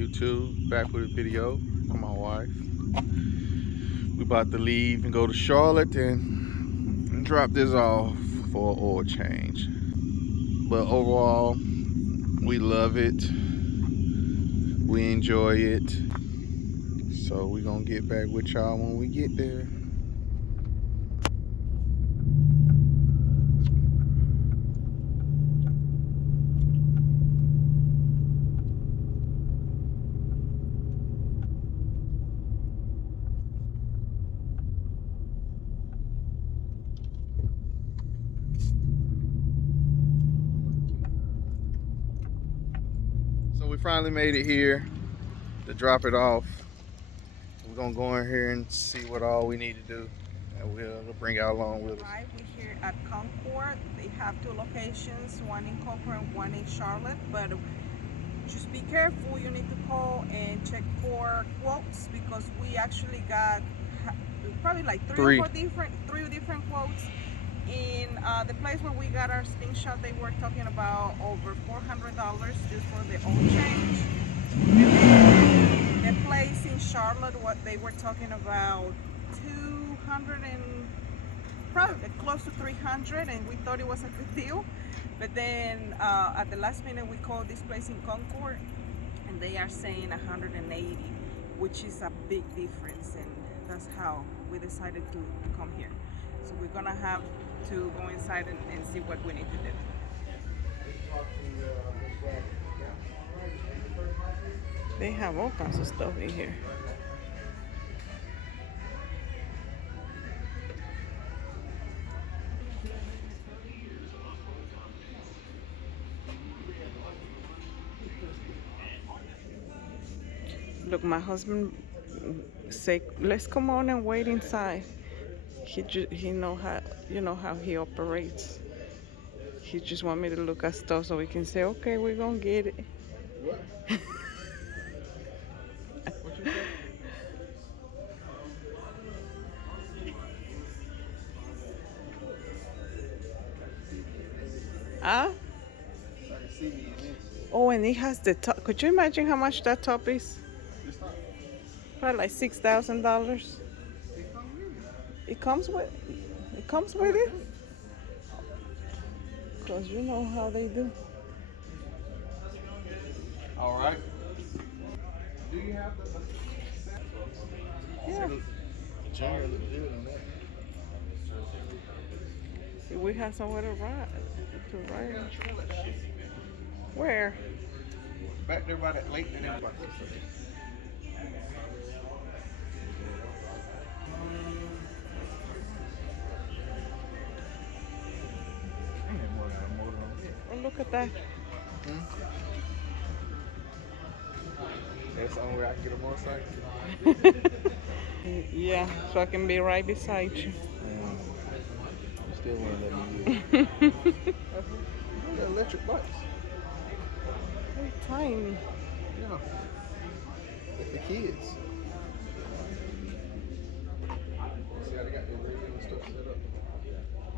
YouTube, back with a video for my wife. We about to leave and go to Charlotte and drop this off for an oil change. But overall, we love it. We enjoy it. So we're gonna get back with y'all when we get there. So we finally made it here to drop it off. We're gonna go in here and see what all we need to do, and we'll bring y'all along with us. Right, we're here at Concord. They have two locations, one in Concord and one in Charlotte, but just be careful. You need to call and check for quotes because we actually got probably like three different quotes. In the place where we got our Slingshot, they were talking about over $400 just for the oil change. And then the place in Charlotte, what they were talking about, 200 and probably close to 300, and we thought it was a good deal. But then at the last minute, we called this place in Concord, and they are saying 180, which is a big difference, and that's how we decided to come here. So we're gonna have to go inside and see what we need to do. They have all kinds of stuff in here. Look, my husband said, "Let's come on and wait inside." He know how he operates. He just want me to look at stuff so we can say, "Okay, we're gonna get it." What? What you say? Huh? Oh, and it has the top. Could you imagine how much that top is? Probably like $6,000. It comes with it. Cause you know how they do. All right. Do you have the? Yeah. See, we have somewhere to ride. Where? Back there by that lake and everybody. Oh, look at that. That's the only way I can get a motorcycle. Yeah, so I can be right beside you. You still won't let me use it. They're electric bikes. They're tiny. Yeah. It's the kids. See how they got the radio and stuff set up?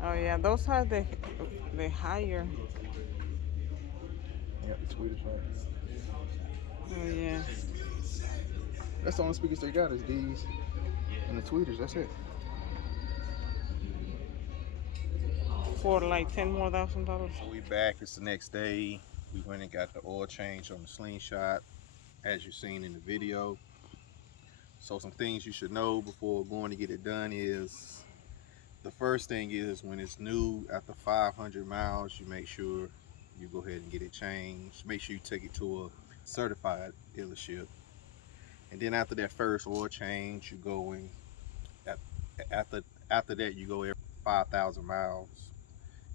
Oh yeah, those are the higher. Yeah, the Swedish ones. Oh yeah. That's the only speakers they got is these and the tweeters. That's it. For like $10,000 more. So we back. It's the next day. We went and got the oil change on the Slingshot, as you've seen in the video. So some things you should know before going to get it done is, the first thing is when it's new after 500 miles, you make sure you go ahead and get it changed. Make sure you take it to a certified dealership. And then after that first oil change, you go in. After that, you go every 5,000 miles.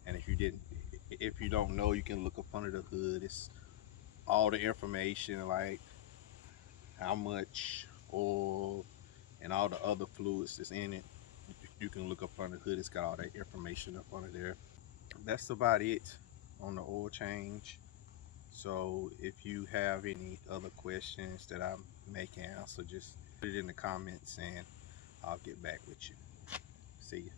And if you don't know, you can look up under the hood. It's all the information, like how much oil and all the other fluids that's in it. You can look up under the hood. It's got all that information up under there. That's about it on the oil change. So if you have any other questions that I may can answer, just put it in the comments and I'll get back with you. See ya.